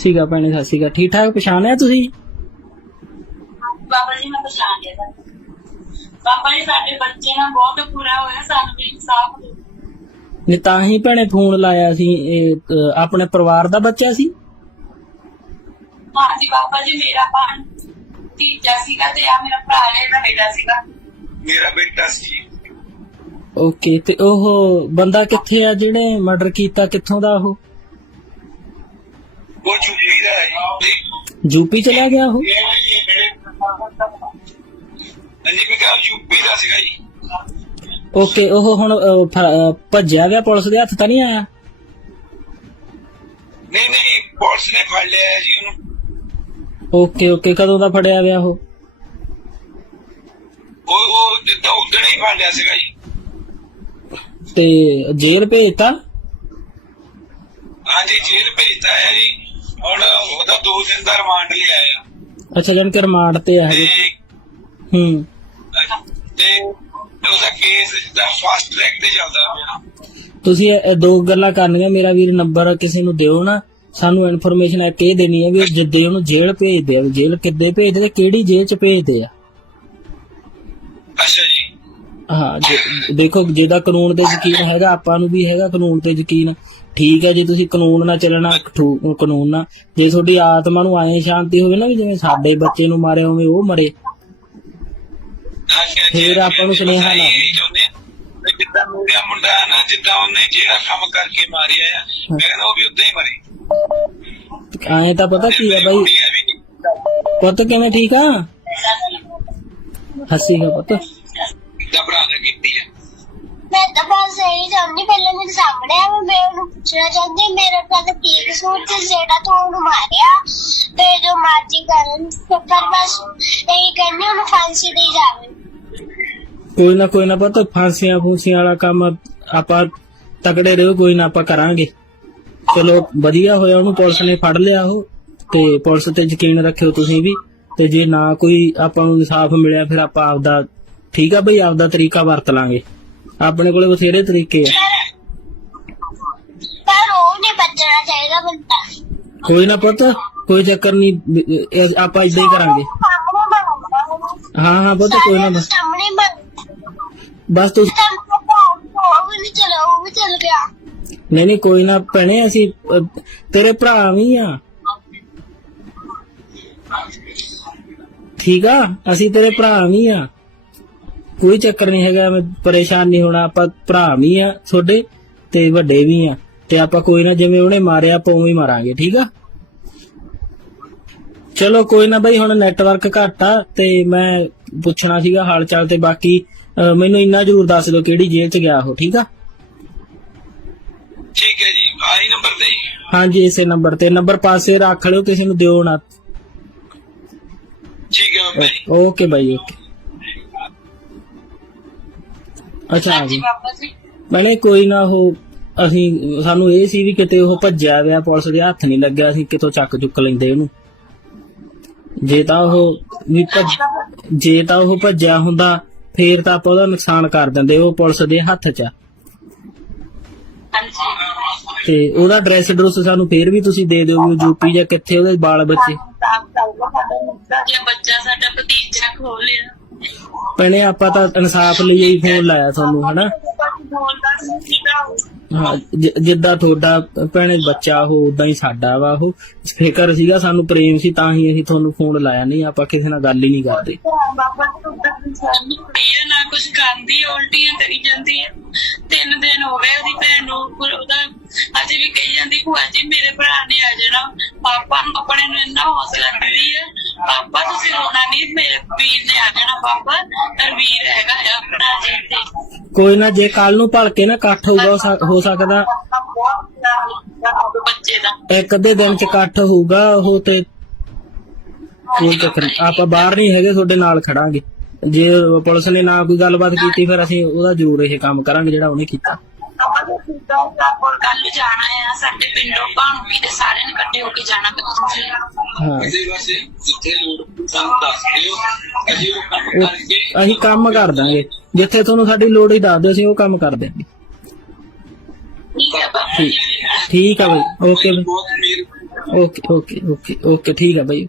ਸੀਗਾ ਭੈਣੇ ਸਤਿ ਸ਼੍ਰੀ ਅਕਾਲ ਠੀਕ ਠਾਕ ਪਛਾਣਿਆ ਤੁਸੀਂ? ਬਾਬਾ ਜੀ ਮੈਂ ਪਛਾਣ ਲਿਆ ਤੁਹਾਨੂੰ। ਬਾਬਾ ਜੀ ਸਾਡੇ ਬੱਚੇ ਨਾਲ ਬਹੁਤ ਬੁਰਾ ਹੋਇਆ ਸਾਨੂੰ ਵੀ ਇਨਸਾਫ ਦਿਓ। ਨੇ ਤਾਂ ਹੀ ਭੈਣੇ ਫੋਨ ਲਾਇਆ ਸੀ ਇਹ ਅ, ਆਪਣੇ ਪਰਿਵਾਰ ਦਾ ਬੱਚਾ ਸੀ? ਹਾਂਜੀ ਬਾਬਾ ਜੀ ਮੇਰਾ ਭਾਣ ਤੀਜਾ ਸੀਗਾ ਤੇ ਆ ਮੇਰਾ ਭਰਾ ਹੈ ਇਹਦਾ ਬੇਟਾ ਸੀਗਾ। ਮੇਰਾ ਬੇਟਾ ਸੀ। ਓਕੇ ਤੇ ਉਹ ਬੰਦਾ ਕਿੱਥੇ ਆ? ਜਿਹੜੇ ਮਰਡਰ ਕੀਤਾ ਕਿੱਥੋਂ ਦਾ ਉਹ? ਉਹ ਚੁੱਪੀ ਦਾ ਹੈ ਯੂਪੀ ਚਲਾ ਗਿਆ ਉਹ ਹਾਂਜੀ ਮੈਂ ਕਿਹਾ ਯੂਪੀ ਦਾ ਸੀਗਾ ਜੀ ਓਕੇ ਉਹ ਹੁਣ ਫ- ਭੱਜਿਆ ਗਿਆ ਪੁਲਿਸ ਦੇ ਹੱਥ ਤਾਂ ਨਹੀਂ ਆਇਆ ਨਹੀਂ ਨਹੀਂ ਪੁਲਿਸ ਨੇ ਫੜ ਲਿਆ ਹੈ ਜੀ ਉਹਨੂੰ ਓਕੇ ਓਕੇ ਕਦੋਂ ਦਾ ਫੜਿਆ ਗਿਆ ਉਹ ਉਹ ਉਹ ਜਿੱਦਾਂ ਉਦਣ ਹੀ ਫੜ ਲਿਆ ਸੀਗਾ ਜੀ ਤੇ ਜੇਲ੍ਹ ਭੇਜਤਾ ਹਾਂਜੀ ਜੇਲ੍ਹ ਭੇਜਤਾ ਹੈ ਜੀ ਹੁਣ ਉਹਦਾ 2 ਦਿਨ ਦਾ ਰਿਮਾਂਡ ਲਿਆ ਆ ਅੱਛਾ ਜਨ ਕੇ ਰਿਮਾਂਡ ਤੇ ਆ ਤੇ ਹੂੰ। ਤੇ ਉਹਦਾ ਕੇਸ ਜਿੱਦਾਂ ਫਾਸਟ ਟਰੈਕ ਤੇ ਚੱਲਦਾ ਪਿਆ। ਤੁਸੀਂ ਇਹ- ਇਹ ਦੋ ਗੱਲਾਂ ਕਰਨੀਆਂ ਮੇਰਾ ਵੀਰ ਨੰਬਰ ਕਿਸੇ ਨੂੰ ਦਿਓ ਨਾ। ਸਾਨੂੰ ਇਨਫੋਰਮੇਸ਼ਨ ਇੱਕ ਇਹ ਦੇਣੀ ਹੈ ਵੀ ਉਹ ਜਿੱਦੇ ਉਹਨੂੰ ਜੇਲ੍ਹ ਭੇਜਦੇ ਆ ਵੀ ਜੇਲ੍ਹ ਕਿੱਦੇ ਭੇਜਦੇ ਤੇ ਕਿਹੜੀ ਜੇਲ੍ਹ ਚ ਭੇਜਦੇ ਆ। ਅੱਛਾ ਜੀ। ਹਾਂ ਜੇ- ਦੇਖੋ ਜਿਹਦਾ ਕਾਨੂੰਨ ਤੇ ਯਕੀਨ ਹੈਗਾ ਆਪਾਂ ਨੂੰ ਵੀ ਹੈਗਾ ਕਾਨੂੰਨ ਤੇ ਯਕੀਨ। ਠੀਕ ਹੈ ਜੇ ਤੁਸੀਂ ਕਾਨੂੰਨ ਨਾਲ ਚੱਲਣਾ ਠੂ- ਕਾਨੂੰਨ ਨਾਲ। ਜੇ ਤੁਹਾਡੀ ਆਤਮਾ ਨੂੰ ਆਏ ਸ਼ਾਂਤੀ ਹੋਵੇ ਨਾ ਵੀ ਜਿਵੇਂ ਸਾਡੇ ਬੱਚੇ ਨੂੰ ਮਾਰਿਆ ਉਵੇਂ ਉਹ ਮਰੇ। ਹਾਂਜੀ, ਹਾਂਜੀ, ਫਿਰ ਆਪਾਂ ਨੂੰ ਸੁਨੇਹਾ। ਇਹੀ ਚਾਹੁੰਦੇ ਜਿੱਦਾਂ ਮੇਰਾ ਮੁੰਡਾ ਹੈ ਨਾ ਜਿੱਦਾਂ ਉਹਨੇ ਜਿਹੜਾ ਕੰਮ ਕਰਕੇ ਮਾਰਿਆ ਆ ਮੈਂ ਕਹਿੰਦਾ ਉਹ ਵੀ ਉਦਾਂ ਹੀ ਮਰੇ। ਆਏ ਤਾਂ ਪਤਾ ਕੀ ਹੈ ਬਾਈ। ਕੁੜੀ ਹੈ ਵੀ ਨਹੀਂ। ਪੁੱਤ ਕਿਵੇਂ ਠੀਕ ਆ? ਹੱਸੀ ਗਾ ਪੁੱਤ। ਤਾਂ ਬਸ ਪਹਿਲਾਂ ਮੇਰੇ ਸਾਹਮਣੇ ਆ, ਮੈਂ ਉਹਨੂੰ ਪੁੱਛਣਾ ਚਾਹੁੰਦੀ, ਮੇਰੇ ਕੋਲ ਕੀ ਕਸੂਰ ਤੇ ਜਿਹੜਾ ਤੂੰ ਉਹਨੂੰ ਮਾਰਿਆ ਤੇ ਜੋ ਮਰਜ਼ੀ ਕਰਨ, ਪਰ ਬਸ ਇਹੀ ਕਹਿੰਦੀ, ਉਹਨੂੰ ਫਾਂਸੀ ਦੇ ਜਾਵੇ। ਕੋਈ ਨਾ ਕੋਈ ਨਾ ਪੁੱਤ, ਫਾਂਸੀਆਂ, ਫੂਸੀਆਂ ਵਾਲਾ ਕੰਮ ਆਪਾਂ ਤਕੜੇ ਰਹੋ, ਕੋਈ ਨਾ ਆਪਾਂ ਕਰਾਂਗੇ। ਚਲੋ, ਵਧੀਆ ਹੋਇਆ ਉਹਨੂੰ, ਪੁਲਿਸ ਨੇ ਫੜ ਲਿਆ ਉਹ, ਤੇ ਪੁਲਿਸ ਤੇ ਯਕੀਨ ਰੱਖਿਓ ਤੁਸੀਂ ਵੀ, ਤੇ ਜੇ ਨਾ ਕੋਈ ਆਪਾਂ ਨੂੰ ਇਨਸਾਫ ਮਿਲਿਆ, ਫਿਰ ਆਪਾਂ ਆਪਦਾ, ਠੀਕ ਆ ਬਈ, ਆਪਦਾ ਤਰੀਕਾ ਵਰਤ ਲਾਂਗੇ। ਆਪਣੇ ਕੋਲੇ ਬਥੇਰੇ ਤਰੀਕੇ ਆ। ਪਰ ਉਹ ਨਹੀਂ ਬਚਣਾ ਚਾਹੀਦਾ ਬੰਦਾ। ਕੋਈ ਨਾ ਪੁੱਤ ਕੋਈ ਚੱਕਰ ਨਹੀਂ ਇਹ ਆਪਾਂ ਇਦਾਂ ਹੀ ਕਰਾਂਗੇ। ਹਾਂ ਹਾਂ ਪੁੱਤ ਕੋਈ ਨਾ ਬਸ। ਸਾਹਮਣੇ ਬਸ ਉਹ ਵੀ ਨਹੀਂ ਚਲਾ ਉਹ ਵੀ ਚਲ ਗਿਆ। ਨਹੀਂ ਨਹੀਂ ਕੋਈ ਨਾ ਭੈਣੇ ਅਸੀਂ ਅਹ, ਤੇਰੇ ਭਰਾ ਵੀ ਆ। ਠੀਕ ਆ? ਅਸੀਂ ਤੇਰੇ ਭਰਾ ਵੀ ਆ। ਕੋਈ ਚੱਕਰ ਨਹੀਂ ਹੈਗਾ ਮੈਂ ਪਰੇਸ਼ਾਨ ਨਹੀਂ ਹੋਣਾ ਆਪਾਂ ਭਰਾ ਵੀ ਆ ਤੁਹਾਡੇ ਤੇ ਵੱਡੇ ਵੀ ਆ ਤੇ ਆਪਾਂ ਕੋਈ ਨਾ ਜਿਵੇਂ ਉਹਨੇ ਮਾਰਿਆ ਆਪਾਂ ਉਵੇਂ ਹੀ ਮਾਰਾਂਗੇ ਠੀਕ ਆ? ਚਲੋ ਕੋਈ ਨਾ ਬਈ ਹੁਣ ਨੈਟਵਰਕ ਘੱਟ ਆ ਤੇ ਮੈਂ ਪੁੱਛਣਾ ਸੀਗਾ ਹਾਲ ਚਾਲ ਤੇ ਬਾਕੀ ਮੈਨੂੰ ਇੰਨਾ ਜ਼ਰੂਰ ਦੱਸ ਦਿਓ ਕਿਹੜੀ ਜੇਲ੍ਹ ਚ ਗਿਆ ਉਹ ਠੀਕ ਆ? ਠੀਕ ਹੈ ਜੀ ਆਹੀ ਨੰਬਰ ਤੇ ਹਾਂਜੀ ਇਸੇ ਨੰਬਰ ਤੇ ਨੰਬਰ ਪਾਸੇ ਰੱਖ ਲਿਓ ਕਿਸੇ ਨੂੰ ਦਿਓ ਨਾ। ਠੀਕ ਹੈ ਬਾਬਾ ਜੀ ਓਕੇ ਬਾਈ ਓਕੇ। ਅੱਛਾ ਜੀ ਬਾਬਾ ਜੀ। ਮੈਨੇ ਕੋਈ ਨਾ ਉਹ ਅਸੀਂ ਸਾਨੂੰ ਇਹ ਸੀ ਵੀ ਕਿਤੇ ਉਹ ਭੱਜਿਆ ਗਿਆ ਪੁਲਿਸ ਦੇ ਹੱਥ ਨਹੀਂ ਲੱਗਿਆ ਸੀ ਕਿਤੋਂ ਚੱਕ ਚੁੱਕ ਲੈਂਦੇ ਉਹਨੂੰ। ਜੇ ਤਾਂ ਉਹ ਵੀ ਭੱਜ- ਜੇ ਤਾਂ ਉਹ ਭੱਜਿਆ ਹੁੰਦਾ ਫੇਰ ਤਾਂ ਆਪਾਂ ਉਹਦਾ ਨੁਕਸਾਨ ਕਰ ਦਿੰਦੇ ਉਹ ਪੁਲਿਸ ਦੇ ਹੱਥ 'ਚ। ਆ। ਹਾਂਜੀ। ਤੇ ਉਹਦਾ ਐਡਰੈਸ ਐਡਰੈਸ ਸਾਨੂੰ ਫੇਰ ਵੀ ਤੁਸੀਂ ਦੇ ਦਿਓ ਯੂਪੀ ਜਾਂ ਕਿੱਥੇ ਉਹਦੇ ਬਾਲ ਬੱਚੇ। ਜੇ ਬੱਚਾ ਸਾਡਾ ਭਤੀਜਾ ਖੋਲ ਲਿਆ। ਭੈਣੇ, ਆਪਾਂ ਤਾਂ ਇਨਸਾਫ ਲਈ ਹੀ ਫੋਨ ਲਾਇਆ ਤੁਹਾਨੂੰ, ਹਨਾ? ਹਾਂ ਜਿੱਦਾਂ ਤੁਹਾਡਾ ਭੈਣੇ ਬੱਚਾ ਉਹ ਉਦਾਂ ਹੀ ਸਾਡਾ ਵਾ ਉਹ। ਫਿਕਰ ਸੀਗਾ ਸਾਨੂੰ, ਪ੍ਰੇਮ ਸੀ, ਤਾਂ ਹੀ ਅਸੀਂ ਤੁਹਾਨੂੰ ਫੋਨ ਲਾਇਆ ਨਹੀਂ, ਆਪਾਂ ਕਿਸੇ ਨਾਲ ਗੱਲ ਹੀ ਨਹੀਂ ਕਰਦੇ। ਬਾਬਾ ਨਾ ਕੁਝ ਖਾਂਦੀ ਉਲਟੀਆਂ ਕਰੀ ਜਾਂਦੀ ਹੈ ਤਿੰਨ ਦਿਨ ਹੋ ਗਏ ਉਹਦੀ ਭੈਣ ਨੂੰ, ਉਹਦਾ ਅਜੇ ਵੀ ਕਹੀ ਜਾਂਦੀ ਭੂਆ ਜੀ ਮੇਰੇ ਭਰਾ ਨੇ ਆ ਜਾਣਾ। ਪਾਪਾ ਨੂੰ ਆਪਣੇ ਨੂੰ ਇੰਨਾ ਹੌਸਲਾ ਦਿੰਦੀ ਹੈ ਪਾਪਾ ਤੁਸੀਂ ਰੋਣਾ ਨਹੀਂ ਮੇਰੇ ਵੀਰ ਨੇ ਆ ਜਾਣਾ ਪਾਪਾ। ਪਰ ਵੀਰ ਹੈਗਾ ਆ ਆਪਣਾ ਜੀ ਤੇ ਕੋਈ ਨਾ ਜੇ ਕੱਲ ਨੂੰ ਭਲਕੇ ਨਾ ਇਕੱਠ ਹੋਊਗਾ ਹੋ ਸਕ- ਹੋ ਸਕਦਾ। ਬੱਚੇ ਦਾ। ਇੱਕ ਅੱਧੇ ਦਿਨ ਚ ਇਕੱਠ ਹੋਊਗਾ ਉਹ ਤੇ ਕੋਈ ਚੱਕਰ। ਆਪਾਂ ਬਾਹਰ ਨਹੀਂ ਹੈਗੇ ਤੁਹਾਡੇ ਨਾਲ ਖੜਾਂਗੇ। ਜੇ ਪੁਲਿਸ ਨੇ ਨਾ ਕੋਈ ਗੱਲਬਾਤ ਕੀਤੀ ਫਿਰ ਅਸੀਂ ਉਹਦਾ ਜ਼ਰੂਰ ਇਹ ਕੰਮ ਕਰਾਂਗੇ ਜਿਹੜਾ ਉਹਨੇ ਕੀਤਾ। ਕੱਲ ਜਾਣਾ ਆ ਸਾਡੇ ਪਿੰਡੋਂ ਭਾਣੂ ਦੇ ਸਾਰਿਆਂ ਨੇ ਇਕੱਠੇ ਹੋ। ਕੇ ਜਾਣਾ ਤੇ ਤੁਸੀਂ ਹਾਂ ਅਸੀਂ ਬਸ ਜਿੱਥੇ ਲੋੜ ਸਾਨੂੰ ਦੱਸ ਦਿਓ ਅਸੀਂ ਉਹ ਕੰਮ ਉਹ- ਕਰਕੇ ਅਸੀਂ ਕੰਮ ਕਰ ਦਾਂਗੇ। ਜਿੱਥੇ ਤੁਹਾਨੂੰ ਸਾਡੀ ਲੋੜ ਹੀ ਦੱਸ ਦਿਓ ਅਸੀਂ ਉਹ ਕੰਮ ਕਰ ਦਿਆਂਗੇ। ਠੀਕ ਹੈ ਠੀਕ। ਠੀਕ ਆ ਬਈ ਓਕੇ। ਬਈ ਬਹੁਤ ਓਕੇ ਓਕੇ ਓਕੇ ਓਕੇ। ਠੀਕ ਆ ਬਾਈ